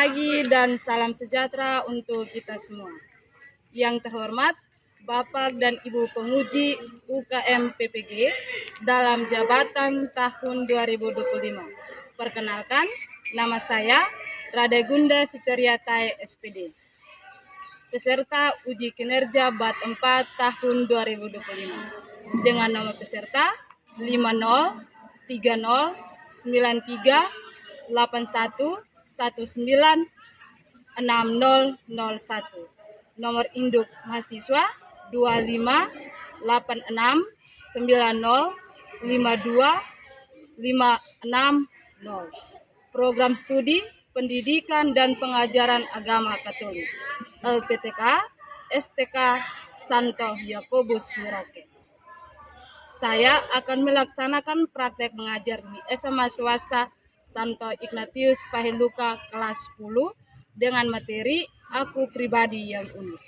pagi dan salam sejahtera untuk kita semua. Yang terhormat Bapak dan Ibu penguji UKM PPG dalam jabatan tahun 2025. Perkenalkan, nama saya Radegunda Victoria Tai SPD. Peserta uji kinerja BAT 4 tahun 2025. Dengan nomor peserta 50-30-93-81-19-6001. Nomor induk mahasiswa 2586905256. Program studi pendidikan dan pengajaran agama Katolik LPTK STK Santo Yakobus Merauke. Saya akan melaksanakan praktek mengajar di SMA swasta Santo Ignatius Faheluka kelas 10 dengan materi aku pribadi yang unik.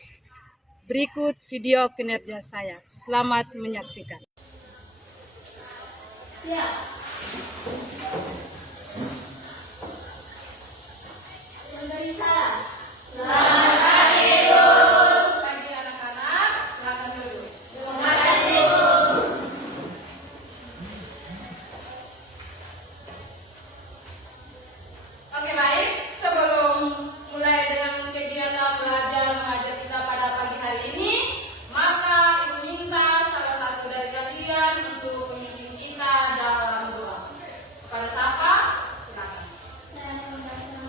Berikut video kinerja saya. Selamat menyaksikan. Siap. Memberi salam. Selamat pagi, Bu. Pagi anak-anak, silakan duduk. Terima kasih, Bu. Oke, baik. Sebelum mulai dengan kegiatan belajar mengajar kita pada pagi hari ini, maka Ibu minta salah satu dari kalian untuk memimpin kita dalam doa. Kepada siapa? Silakan. Saya membacakan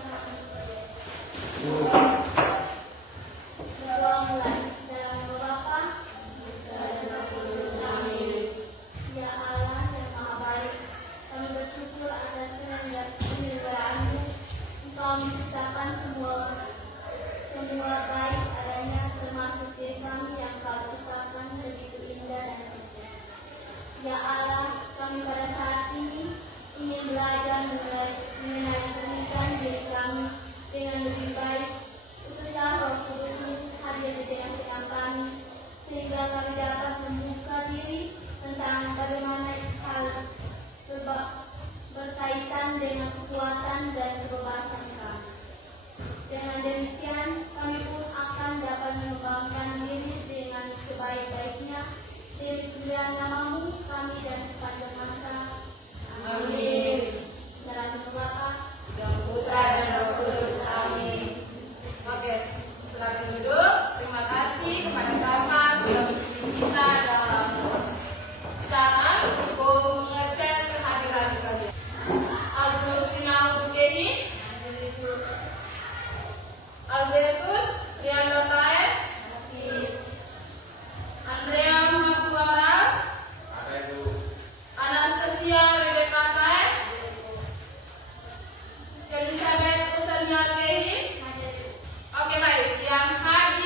doa mulai dalam nama Bapa dan Roh Kudus. Amin. Ya Allah yang Maha Baik, kami bersyukur atas penyelenggaraan-Mu. Engkau menciptakan semua baik adanya, termasuk diri kami yang Kau ciptakan begitu indah dan setia. Ya Allah, kami pada saat ini ingin belajar mengenai pernikahan diri kami dengan lebih baik. Utuslah Roh Kudus-Mu hadir di tengah-tengah kami, sehingga kami dapat membuka diri tentang bagaimana hal berkaitan dengan kekuatan dan kebebasan kami. Dengan demikian, kami pun akan dapat mengembangkan diri dengan sebaik-baiknya diri kemuliaan nama-Mu kami dan sepanjang masa. Amin. Dalam nama Bapa Dan Putra dan Roh Kudus. Amin. Oke, silakan duduk. Terima kasih kepada Sama sudah memimpin kita dalam doa. Sekarang Ibu mengecek kehadiran kalian. Agustina Bukeni, Albertus Riano Tae, Andrea Makuara, Anastasia Rebecca Tae, Elizabeth Usania Kehi. Oke, baik. Yang hadir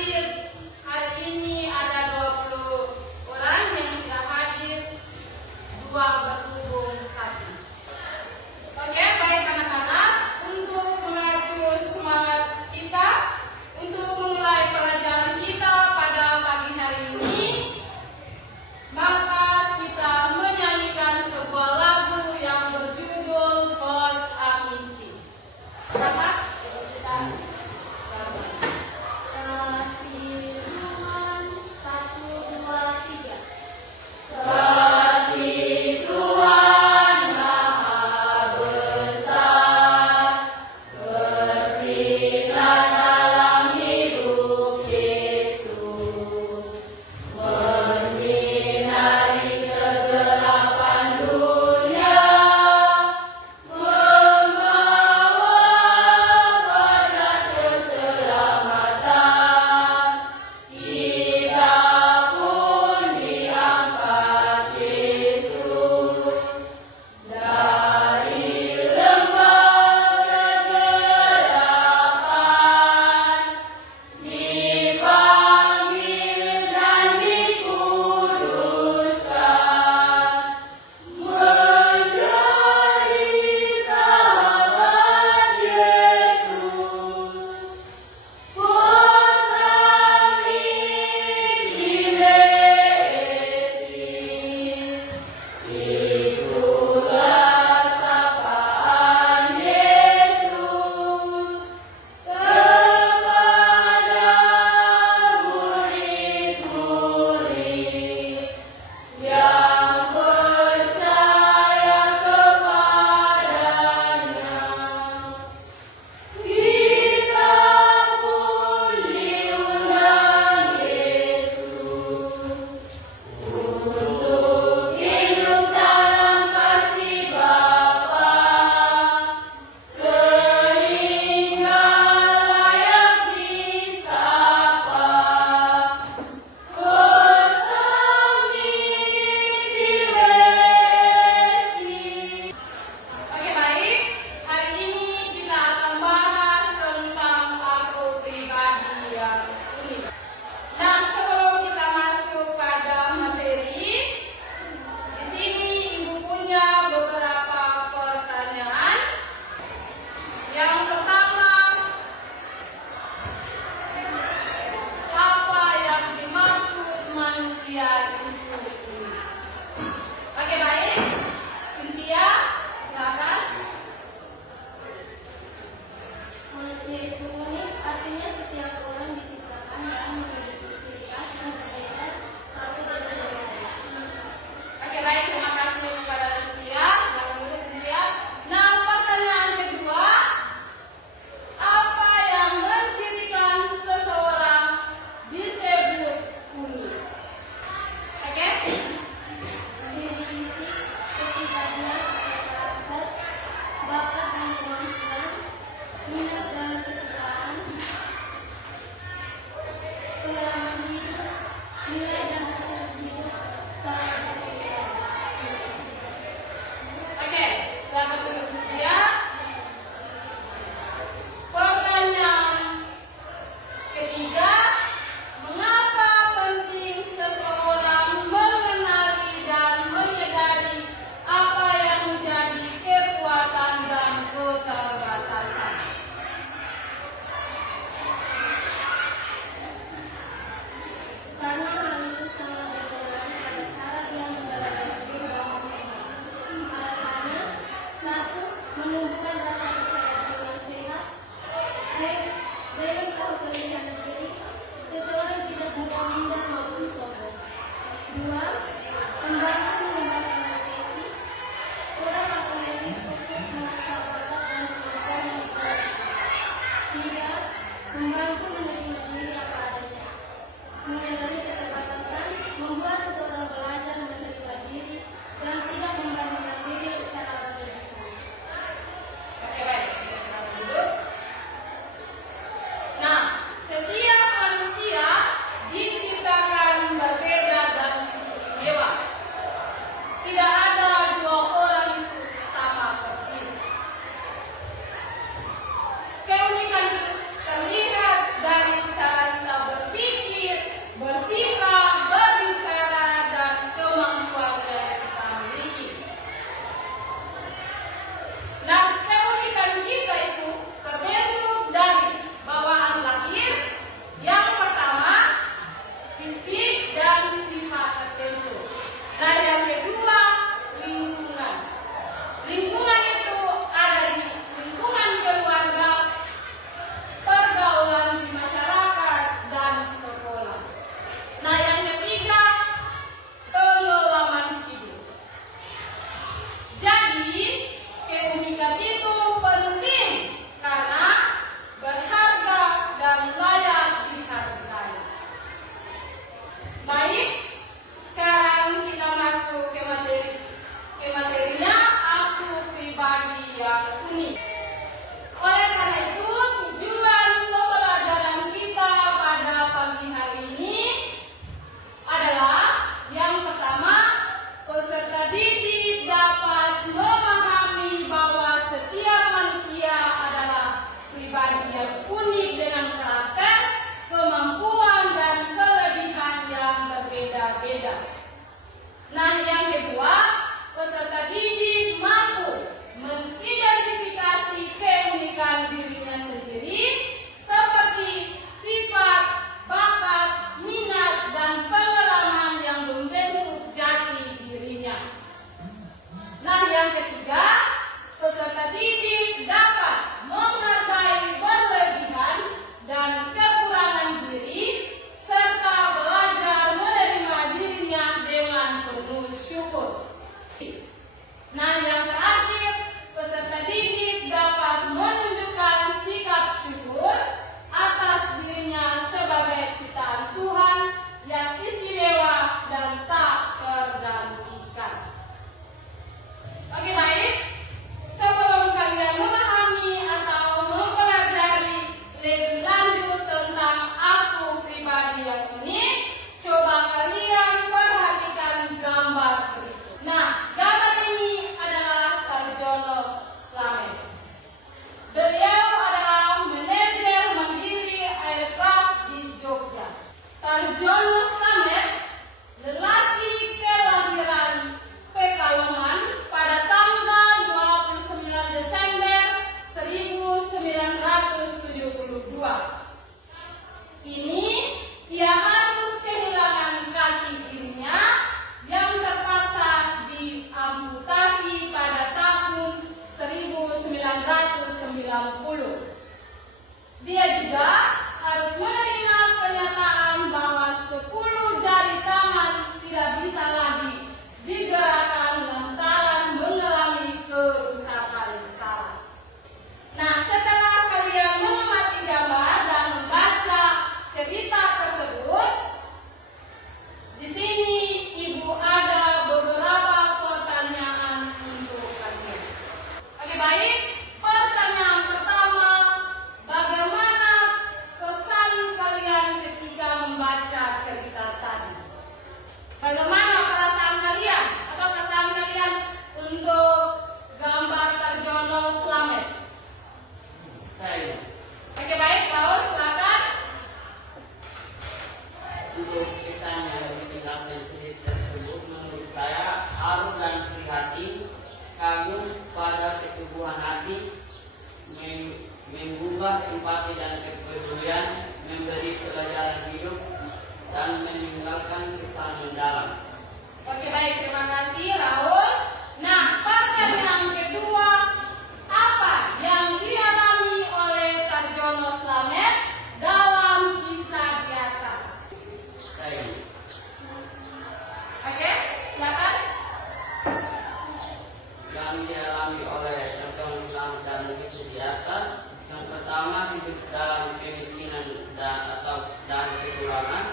kecurangan.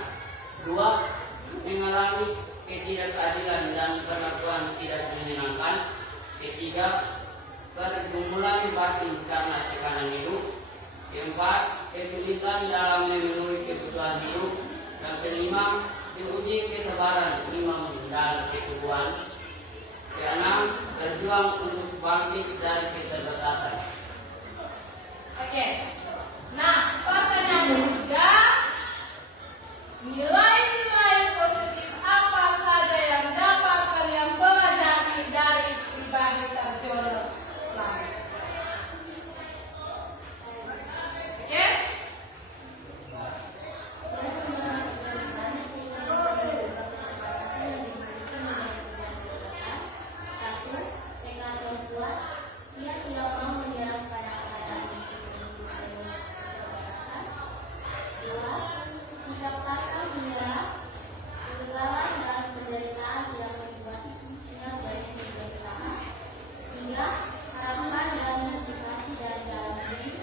2. Mengalami ketidakadilan dan perlakuan tidak menyenangkan. 3. Pergumulan batin karena tekanan hidup. 4. Kesulitan dalam memenuhi kebutuhan hidup. Dan 5. Diuji kesabaran iman dan keteguhan. 6. Berjuang untuk bangkit dari keterbatasan. Oke. Nah, pertanyaan ketiga, nilai-nilai positif apa saja yang dapat kalian pelajari dari pribadi terjodoh Islam? Oke? Satu, dengan orang tua, ia tidak mau menyerah pada keadaan meskipun penuh keterbatasan. 2. Sikap pantang menyerah, kegagalan dan penderitaan tidak membuatnya berhenti berusaha. 3. Harapan dan motivasi dari dalam diri,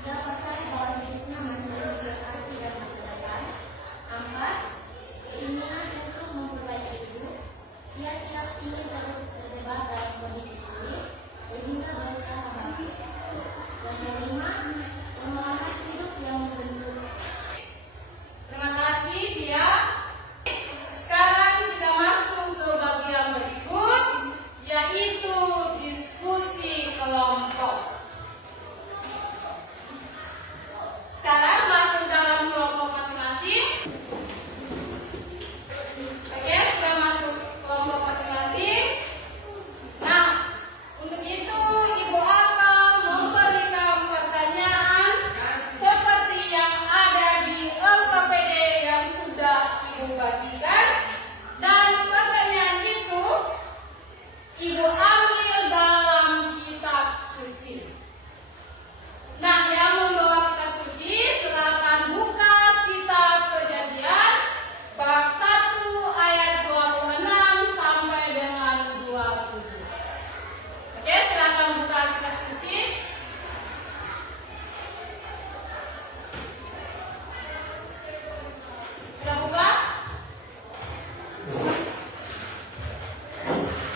ia percaya bahwa hidupnya masih memiliki arti dan masa depan. 4. Keinginan untuk memperbaiki hidup, ia tidak ingin terus terjebak dalam kondisi sulit sehingga berusaha bangkit. Dan yang 5, pengalaman hidup yang membentuk. Terima kasih, Tia. Sekarang kita masuk ke bagian berikut, yaitu diskusi kelompok. Sekarang masuk dalam kelompok masing-masing. Oke, sudah masuk kelompok masing-masing. Nah, untuk itu Ibu akan memberikan pertanyaan seperti yang ada di LKPD yang sudah Ibu bagikan. Dan pertanyaan itu Ibu ambil dalam kitab suci. Nah, yang membawa kitab suci silakan buka kitab Kejadian bab 1 ayat 26 sampai dengan 27. Oke, silakan buka kitab suci. Sudah buka?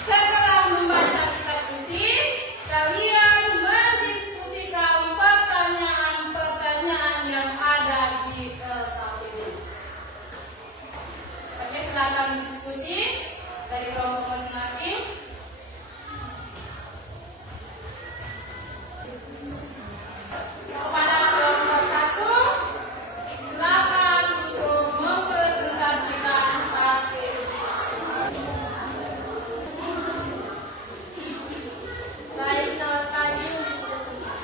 Setelah membaca kitab suci, kalian mendiskusikan pertanyaan-pertanyaan yang ada di LKPD. Oke, silakan diskusi dari kelompok masing-masing. Kepada kelompok 1, silakan untuk mempresentasikan hasil diskusi. Baik, selamat pagi untuk bersama.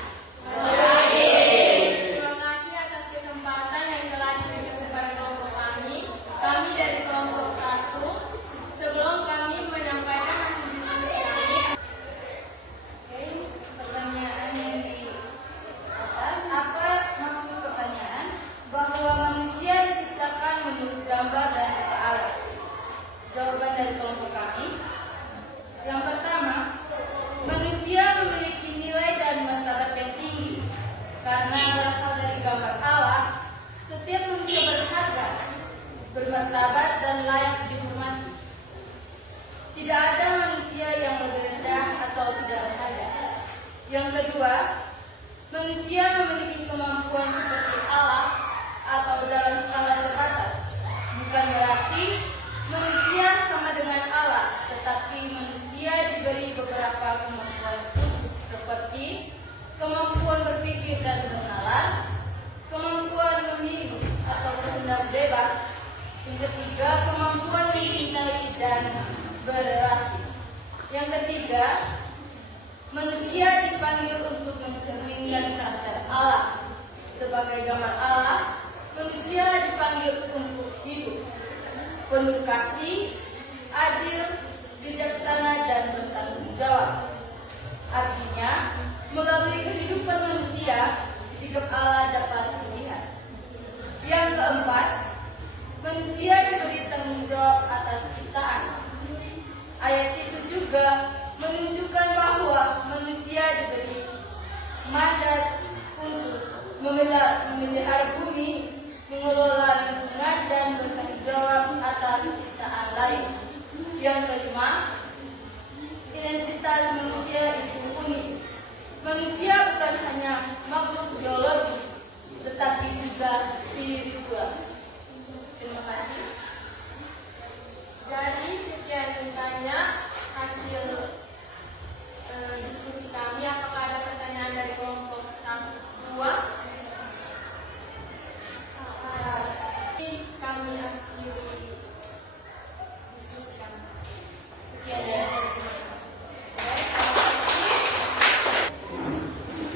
Terima kasih atas kesempatan yang telah diberikan kepada kelompok kami. Kami dari kelompok 1. Sebelum kami menyampaikan hasil diskusi kami. Oke, pertanyaan yang di atas, apa maksud pertanyaan? Bahwa manusia diciptakan menurut gambar dan rupa Allah. Jawaban dari kelompok kami. Yang pertama, manusia memiliki nilai dan martabat yang tinggi karena berasal dari gambar Allah. Setiap manusia berharga, bermartabat dan layak dihormati. Tidak ada manusia yang lebih rendah atau tidak berharga. Yang kedua, manusia memiliki kemampuan seperti Allah atau dalam skala terbatas. Bukan berarti manusia sama dengan Allah, tetapi manusia diberi beberapa kemampuan khusus seperti kemampuan berpikir dan bernalar, kemampuan memilih atau kehendak bebas. Yang ketiga, kemampuan mencintai dan berrelasi. Yang ketiga, manusia dipanggil untuk mencerminkan karakter Allah. Sebagai gambar Allah, manusia dipanggil untuk hidup penuh kasih, adil, bijaksana, dan bertanggung jawab. Artinya, melalui kehidupan manusia, sikap Allah dapat dilihat. Yang keempat, manusia diberi tanggung jawab atas ciptaan. Ayat itu juga menunjukkan bahwa manusia diberi mandat untuk memelihara bumi, mengelola lingkungan, Yang kelima, identitas manusia itu unik. Manusia bukan hanya makhluk biologis, tetapi juga spiritual. Terima kasih. Dari sekian banyak hasil diskusi kami, apakah ada pertanyaan dari kelompok 2? Kami akhiri diskusi kami. Sekian ya.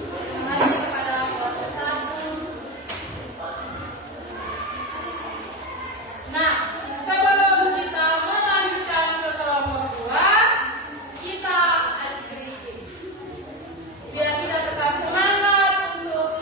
Terima kasih kepada kelompok 1. Nah, sebelum kita melanjutkan ke kelompok 2, kita asyik biar kita tetap semangat untuk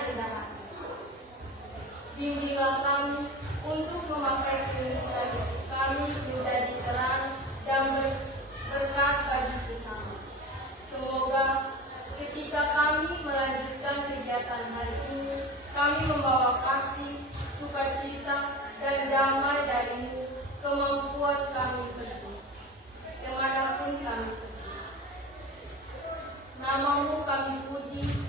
rendah hati. Bimbinglah kami untuk memakai pemikiran kami menjadi terang dan berkat bagi sesama. Semoga ketika kami melanjutkan kegiatan hari ini, kami membawa kasih, sukacita, dan damai darimu, kemampuan kami pergi, kemanapun kami pergi. Namamu kami puji